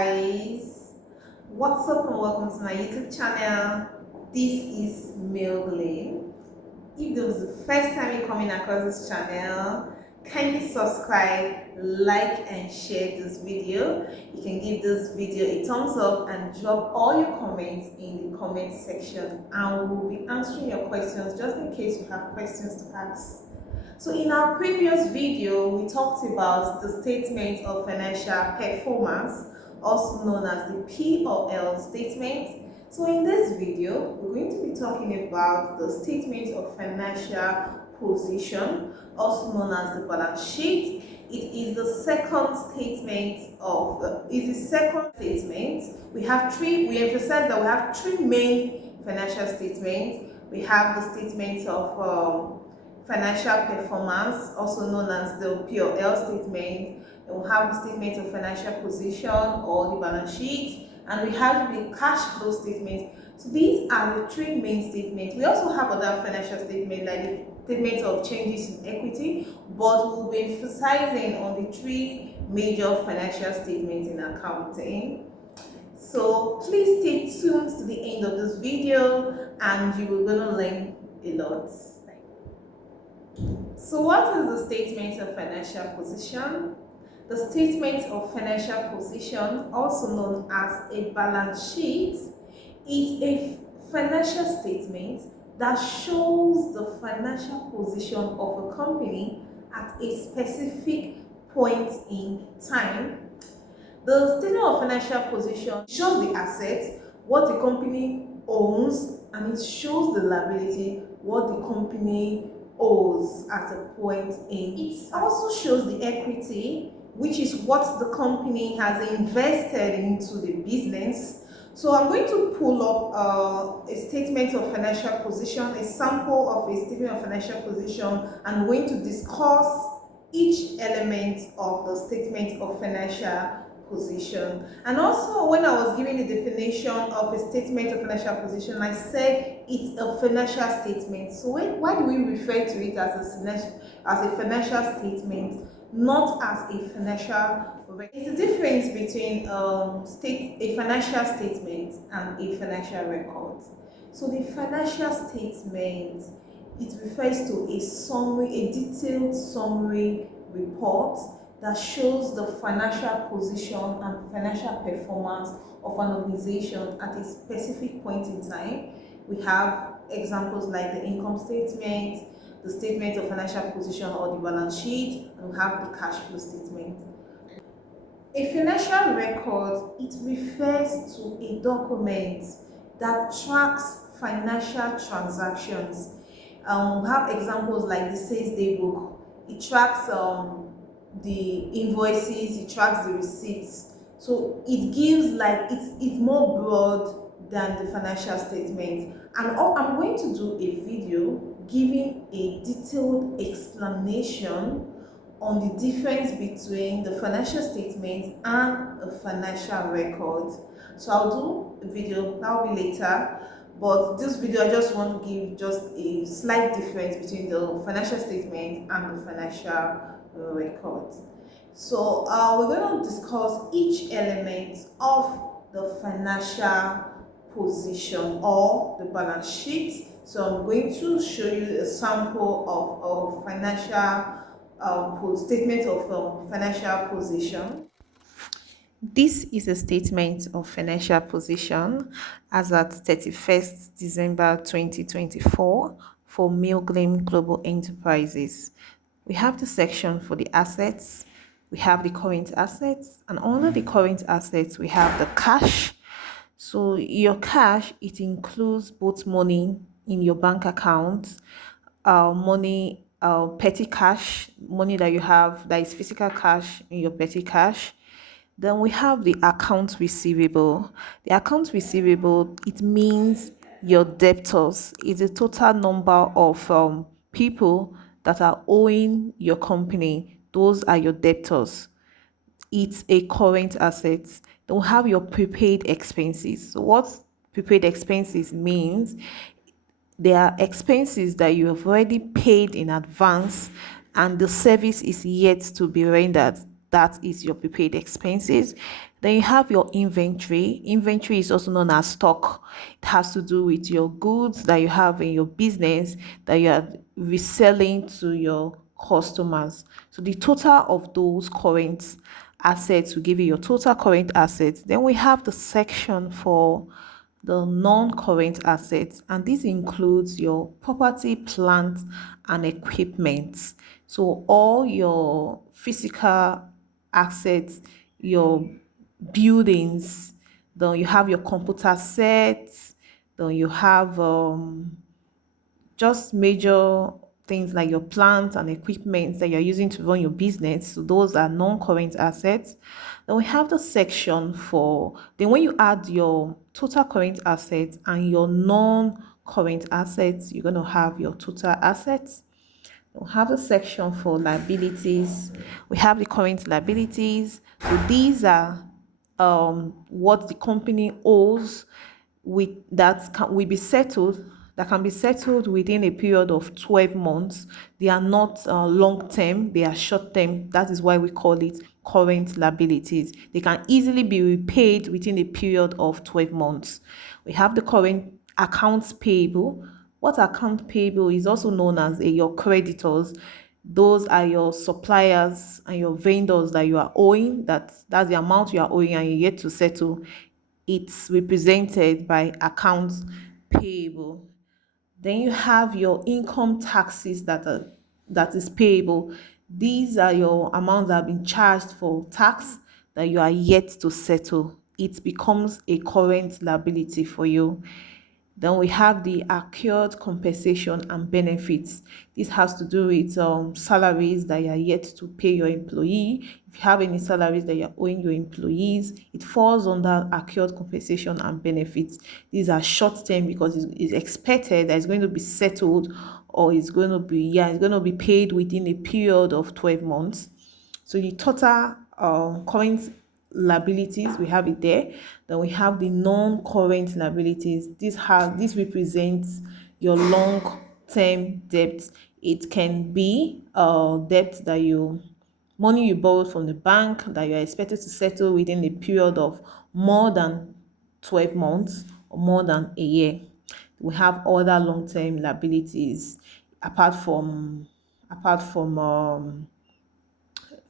guys, what's up and welcome to my YouTube channel. This is Milgling. If this is the first time you're coming across this channel, kindly subscribe, like and share this video. You can give this video a thumbs up and drop all your comments in the comment section, and we'll be answering your questions just in case you have questions to ask. So in our previous video, we talked about the statement of financial performance, also known as the P or L statement. So in this video, we're going to be talking about the statement of financial position, also known as the balance sheet. It is the second statement We have three. We emphasize that we have three main financial statements. We have the statement of financial performance, also known as the P&L statement. And we have the statement of financial position or the balance sheet, and we have the cash flow statement. So these are the three main statements. We also have other financial statements like the statement of changes in equity, but we'll be emphasizing on the three major financial statements in accounting. So please stay tuned to the end of this video and you will gonna learn a lot. So what is the statement of financial position? The statement of financial position, also known as a balance sheet, is a financial statement that shows the financial position of a company at a specific point in time. The statement of financial position shows the assets, what the company owns, and it shows the liability, what the company owes at a point in it. Also shows the equity, which is what the company has invested into the business. So I'm going to pull up a statement of financial position, a sample of a statement of financial position, and we're going to discuss each element of the statement of financial position. And also, when I was giving the definition of a statement of financial position, I said it's a financial statement. So why do we refer to it as a financial statement, not as a financial record? It's the difference between a financial statement and a financial record. So the financial statement, it refers to a summary, a detailed summary report that shows the financial position and financial performance of an organization at a specific point in time. We have examples like the income statement, the statement of financial position or the balance sheet, and we have the cash flow statement. A financial record, it refers to a document that tracks financial transactions. We have examples like the sales day book. It tracks the invoices, it tracks the receipts. So it gives it's more broad than the financial statement. And I'm going to do a video giving a detailed explanation on the difference between the financial statement and a financial record. So I'll do a video, that'll be later. But this video, I just want to give just a slight difference between the financial statement and the financial record. So we're going to discuss each element of the financial position or the balance sheet. So I'm going to show you a sample of financial statement of financial position. This is a statement of financial position as at 31st December 2024 for Milglim Global Enterprises. We have the section for the assets, we have the current assets, and under the current assets, we have the cash. So your cash, it includes both money in your bank account, money, petty cash, money that you have that is physical cash in your petty cash. Then we have the account receivable. The account receivable, it means your debtors. It's a total number of people that are owing your company. Those are your debtors. It's a current asset. Then we have your prepaid expenses. So what prepaid expenses means, there are expenses that you have already paid in advance and the service is yet to be rendered. That is your prepaid expenses. Then you have your inventory. Inventory is also known as stock. It has to do with your goods that you have in your business that you are reselling to your customers. So the total of those current assets will give you your total current assets. Then we have the section for the non-current assets, and this includes your property, plant, and equipment. So all your physical assets, your buildings, then you have your computer sets, then you have just major things like your plants and equipment that you're using to run your business. So those are non-current assets. Then we have the section for, then when you add your total current assets and your non-current assets, you're going to have your total assets. We have the section for liabilities. We have the current liabilities. So these are what the company owes with that will be settled, that can be settled within a period of 12 months. They are not long term, they are short term. That is why we call it current liabilities. They can easily be repaid within a period of 12 months. We have the current accounts payable. What account payable is also known as your creditors. Those are your suppliers and your vendors that you are owing. That's the amount you are owing and you're yet to settle. It's represented by accounts payable. Then you have your income taxes that is payable. These are your amounts that have been charged for tax that you are yet to settle. It becomes a current liability for you. Then we have the accrued compensation and benefits. This has to do with salaries that you are yet to pay your employee. If you have any salaries that you're owing your employees, it falls under accrued compensation and benefits. These are short term because it's expected that it's going to be settled, or it's going to be paid within a period of 12 months. So the total current liabilities, we have it there. Then we have the non-current liabilities. This represents your long-term debt. It can be debt that money you borrowed from the bank that you are expected to settle within a period of more than 12 months or more than a year. We have other long-term liabilities apart from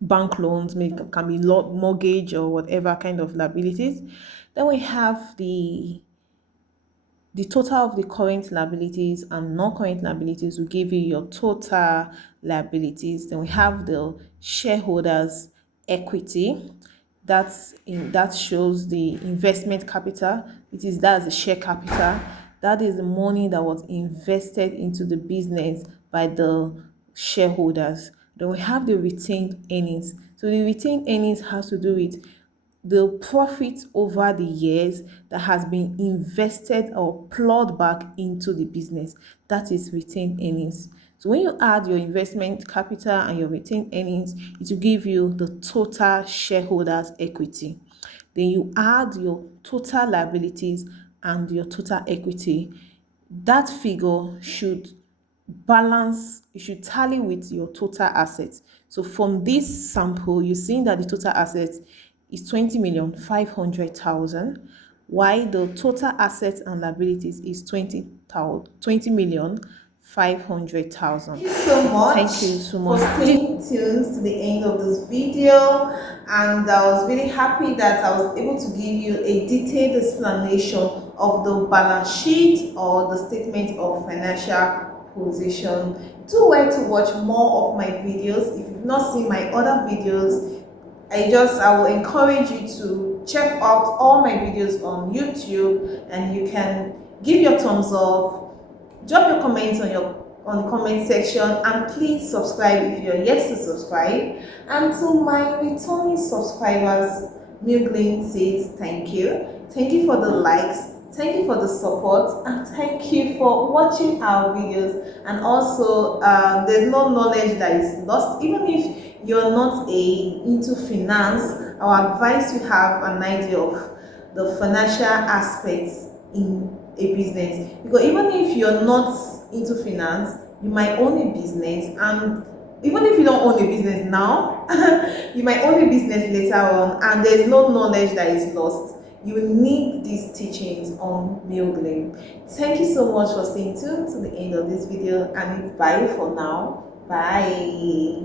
bank loans, can be mortgage or whatever kind of liabilities. Then we have the total of the current liabilities and non-current liabilities will give you your total liabilities. Then we have the shareholders equity. That shows the investment capital. That's the share capital. That is the money that was invested into the business by the shareholders. Then we have the retained earnings. So the retained earnings has to do with the profit over the years that has been invested or plowed back into the business. That is retained earnings. So when you add your investment capital and your retained earnings, it will give you the total shareholders equity. Then you add your total liabilities and your total equity. That figure should balance, it should tally with your total assets. So from this sample, you're seeing that the total assets is 20,500,000, while the total assets and liabilities is 20,500,000. Thank you so much. Thank you so much For staying tuned to the end of this video, and I was really happy that I was able to give you a detailed explanation of the balance sheet or the statement of financial position. Do well to watch more of my videos. If you've not seen my other videos, I will encourage you to check out all my videos on YouTube, and you can give your thumbs up, drop your comments on the comment section, and please subscribe if you're yet to subscribe. And to my returning subscribers, Milglin says thank you. Thank you for the likes, thank you for the support, and thank you for watching our videos. And also there's no knowledge that is lost. Even if you're not into finance, I will advise you have an idea of the financial aspects in a business, because even if you're not into finance, you might own a business, and even if you don't own a business now, you might own a business later on, and there's no knowledge that is lost. You need these teachings on Milglim. Thank you so much for staying tuned to the end of this video, and it's bye for now. Bye.